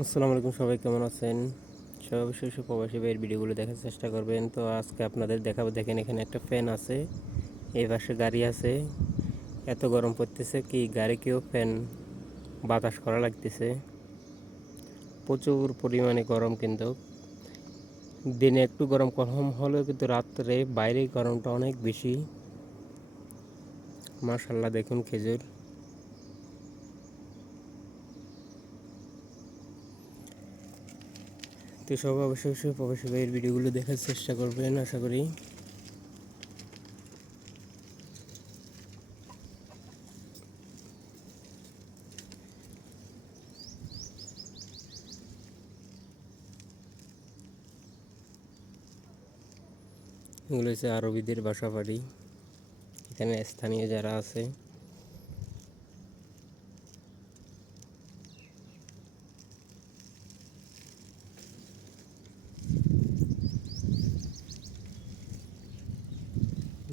আসসালামু আলাইকুম, সবাই কেমন আছেন? সবাই অবশ্যই প্রবাসী ভাইয়ের ভিডিওগুলো দেখার চেষ্টা করবেন। তো আজকে আপনাদের দেখাবো, দেখেন এখানে একটা ফ্যান আছে, এই পাশে গাড়ি আছে। এত গরম পড়তেছে কি গাড়িকেও ফ্যান বাতাস করা লাগতেছে, প্রচুর পরিমাণে গরম। কিন্তু দিনে একটু গরম কম হলেও কিন্তু রাত্রে বাইরে গরমটা অনেক বেশি। মাশাআল্লাহ, দেখুন খেজুর। তো সবাই অবশ্যই প্রবাসী ভাইয়ের ভিডিওগুলো দেখার চেষ্টা করবেন, আশা করি। এগুলো হচ্ছে আরবিদের বাসা বাড়ি, এখানে স্থানীয় যারা আছে।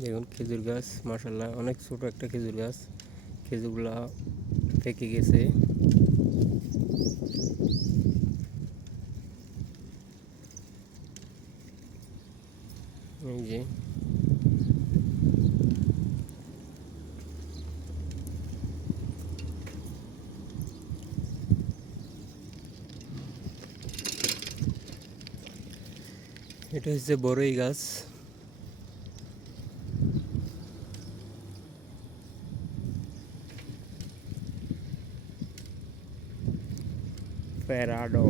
দেখুন খেজুর গাছ, মাশাআল্লাহ অনেক ছোট একটা খেজুর গাছ। খেজুরগুলা পেকে গেছে। এই যে এটা হচ্ছে বড়ই গাছ। প্যারাডো।